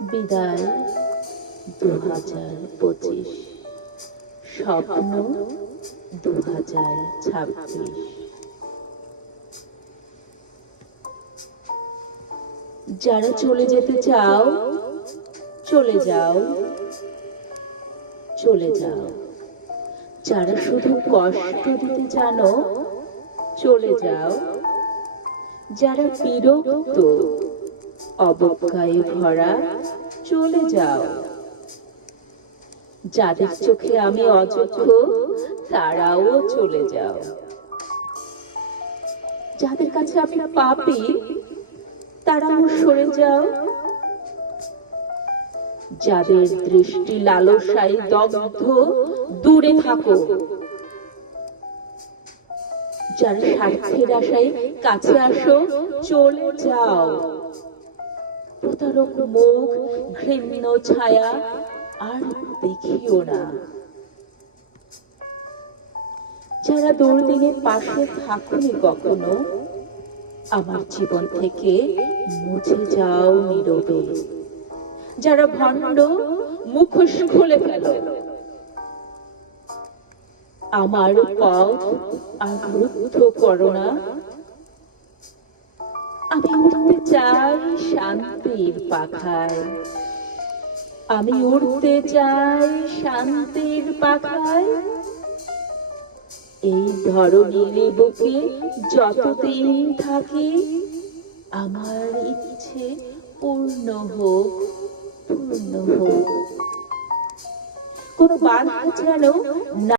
বিদায় 2025, স্বপ্ন 2026। যারা চলে যেতে চাও চলে যাও, চলে যাও। যারা শুধু কষ্ট দিতে জানো চলে যাও। যারা বিরক্ত অবজ্ঞায় ভরা চলে যাও। যাদের চোখে আমি অযোগ্য তারাও চলে যাও। যাদের কাছে আমি পাপী তারাও সরে যাও। যাদের দৃষ্টি লালসায় দগ্ধ দূরে থাকো। যারা স্বার্থের আশায় কাছে আসো চলে যাও। প্রতারক মুখ ঘৃণ্য ছায়া আর দেখিও না। যারা দুর্দিনের পাশে থাকুনি কখনো আমার জীবন থেকে মুছে যাও নীরবে। যারা ভণ্ড মুখোশ খুলে ফেলো। আমার পথ আর রুদ্ধ করো না। আমি উড়তে চাই শান্তির পাখায়। আমি উড়তে চাই শান্তির পাখায়। এই ধরনীর বুকে যতদিন থাকি আমার ইচ্ছে পূর্ণ হোক, পূর্ণ হোক। কোনো বাধা যেন না